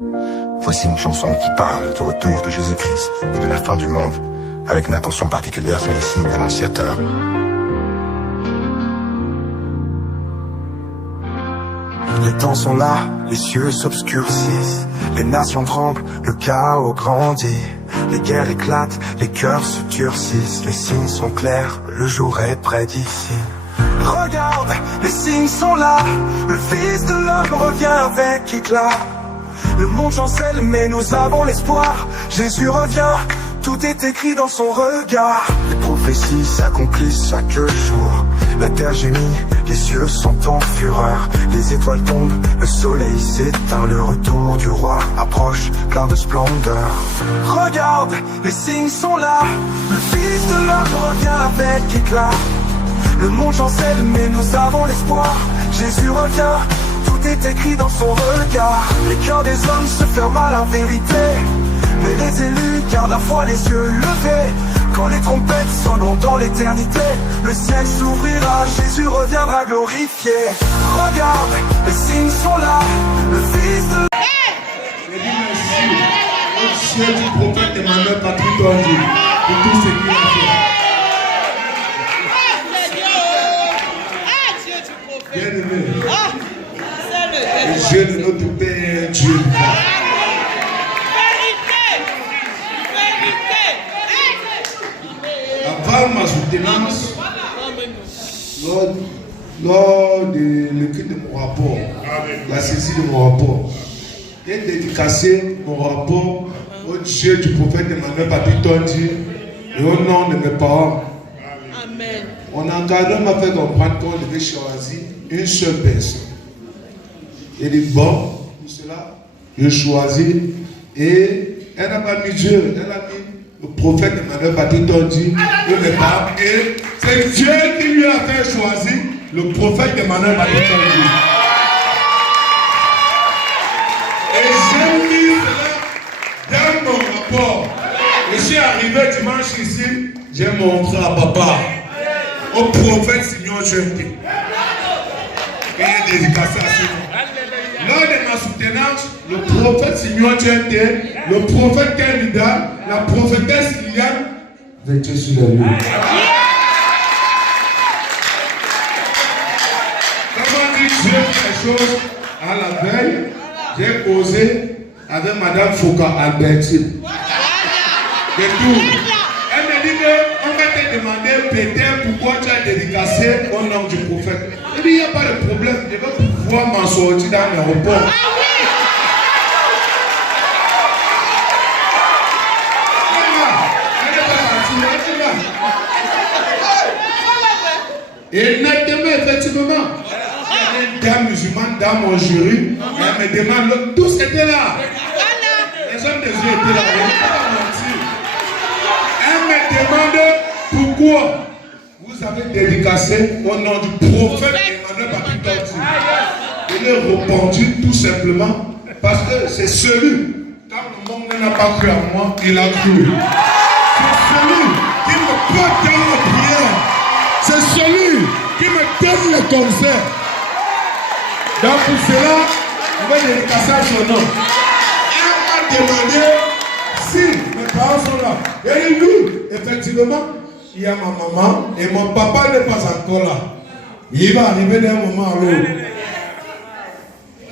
Voici une chanson qui parle du retour de Jésus-Christ et de la fin du monde, avec une attention particulière sur les signes annonciateurs. Les temps sont là, les cieux s'obscurcissent, les nations tremblent, le chaos grandit. Les guerres éclatent, les cœurs se durcissent, les signes sont clairs, le jour est près d'ici. Regarde, les signes sont là, le Fils de l'homme revient avec éclat. Le monde chancelle mais nous avons l'espoir, Jésus revient, tout est écrit dans son regard. Les prophéties s'accomplissent chaque jour, la terre gémit, les cieux sont en fureur. Les étoiles tombent, le soleil s'éteint, le retour du roi approche, plein de splendeur. Regarde, les signes sont là, le Fils de l'homme revient avec éclat. Le monde chancelle mais nous avons l'espoir, Jésus revient, tout est écrit dans son regard. Les cœurs des hommes se ferment à la vérité, mais les élus gardent la foi les yeux levés. Quand les trompettes sonneront dans l'éternité, le ciel s'ouvrira, Jésus reviendra glorifié. Regarde, les signes sont là, le Fils de... Je dis merci au Dieu du prophète Emmanuel Patrick Tondi pour tout ce qu'il a fait. Bien aimé, le Dieu de notre Père est un Dieu. Avant ma soutenance, lors de l'écrit de mon rapport, la saisie de mon rapport, j'ai dédicacé mon rapport au Dieu du prophète Emmanuel Patrick Tondi et au nom de mes parents. Amen. Mon encadrement m'a fait comprendre qu'on devait choisir une seule personne. Il dit bon, pour cela, je choisis. Et elle n'a pas mis Dieu, elle a mis le prophète Emmanuel Patrick Tondi et mes parents. Et c'est Dieu qui lui a fait choisir le prophète Emmanuel Patrick Tondi. Et j'ai mis cela dans mon rapport. Je suis arrivé dimanche ici, j'ai montré à papa, au prophète Signor Jeunté. Et il est dédicacé à ce nom. Lors de ma soutenance, le prophète Signor Jeunté, le prophète Kelvida, la prophétesse Liliane, vêtue sur la lune. Comment dit Dieu fait les choses à la veille, j'ai causé avec Madame Foucault Albertine. De tout. Elle me dit qu'on va te demander peut-être pourquoi tu as dédicacé au nom du prophète. Elle dit il n'y a pas de problème, je vais pouvoir m'en sortir dans l'aéroport. Elle n'est pas partie, elle est là. Et nettement, effectivement, il y avait une dame musulmane dans mon jury. Elle me demande, tous étaient là. Les hommes des yeux étaient là. Elle me demande pourquoi vous avez dédicacé au nom du prophète Emmanuel Patrick Tondi. Il est répondu tout simplement parce que c'est celui, quand le monde n'a pas cru à moi, il a cru. C'est celui qui me porte dans la prière. C'est celui qui me donne le conseil. Donc pour cela, je vais dédicacer à son nom. Elle m'a demandé si mes parents sont là. Et oui, effectivement, il y a ma maman et mon papa n'est pas encore là. Il va arriver d'un moment à l'autre.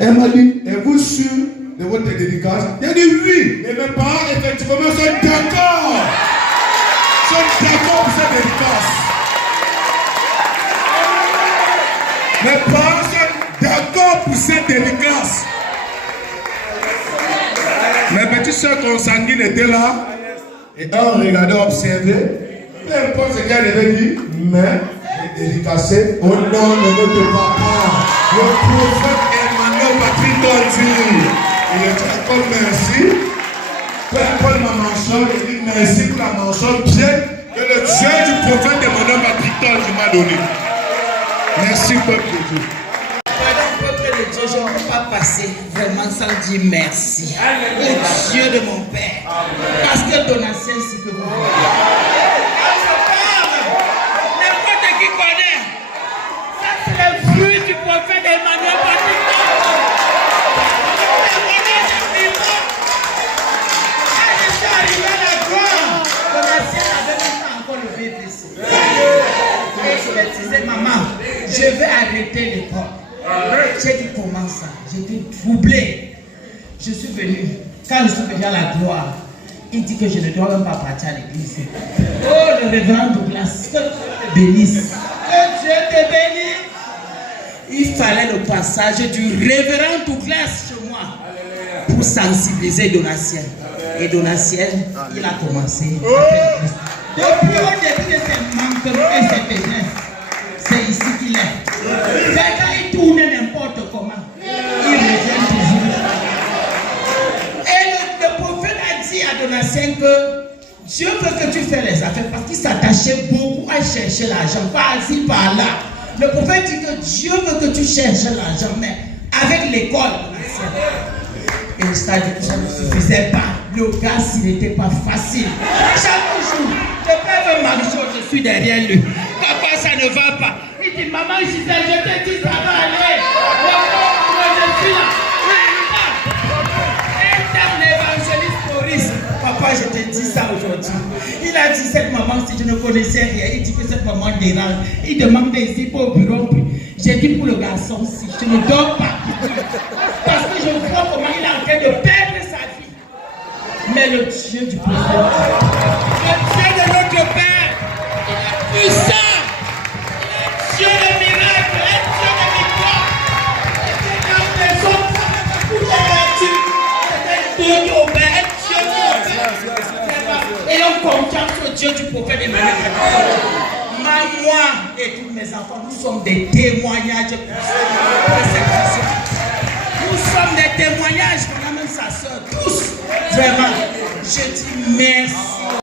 Elle m'a dit, êtes-vous sûr de votre dédicace? J'ai dit oui. Et mes parents, effectivement, sont d'accord. Ils sont d'accord pour cette dédicace. Mes parents sont d'accord pour cette dédicace. Mes petites soeurs consanguines étaient là. Et on regardait, observait. Peu importe ce qu'elle avait dit, mais dédicacé au nom de notre papa, le prophète Emmanuel Patrick Tondi. Il est très comme merci. Peu importe ma mention, il dit merci pour la mention bien que le Dieu du prophète Emmanuel Patrick Tondi m'a donné. Merci, peuple de Dieu. Peuple de Dieu, je ne peux pas passer vraiment sans dire merci au Dieu de mon Père. Parce que Donatien, c'est que vous voyez. N'importe qui connaît. Ça, c'est le fruit du prophète Emmanuel Patrick Tondi. je vais arrêter l'école. J'ai dit comment ça? J'étais troublé. Je suis venu. Quand je suis venu à la gloire, il dit que je ne dois même pas partir à l'église. Oh, le révérend Douglas, que Dieu te bénisse. Que Dieu te bénisse. Il fallait le passage du révérend Douglas chez moi pour sensibiliser Donatien. Et Donatien, il a commencé. Depuis au début de ses manquements et ses faiblesses, c'est ici qu'il est. Quand il tourne n'importe comment, il revient toujours. Et le prophète a dit à Donatien que Dieu veut que tu fasses les affaires parce qu'il s'attachait beaucoup à chercher l'argent, par-ci, par-là. Le prophète dit que Dieu veut que tu cherches l'argent, mais avec l'école, et ça ne suffisait pas. Le gars, s'il n'était pas facile. Chaque jour, le père veut marcher, je suis derrière lui. Papa, ça ne va pas. Il dit, maman, je te dis, ça va aller. Je suis là. L'évangéliste Maurice. Papa, je te dis ça aujourd'hui. Il a dit, cette maman, si je ne connaissais rien, il dit que cette maman dérange. Il demande ici pour au bureau. J'ai dit pour le garçon, si je ne dors pas. Parce que je vois comment il est en train de perdre sa vie. Mais le Dieu du prophète, le Dieu de notre Père, il est puissant. Il est Dieu de miracle, il est Dieu de victoire. Et quand les autres Dieu qui obéit, Dieu qui obéit. Ayons confiance au Dieu du prophète Emmanuel. Moi et tous mes enfants, nous sommes des témoignages de cette vision. Nous sommes des témoignages, madame et sa soeur, tous. Vraiment, je dis merci.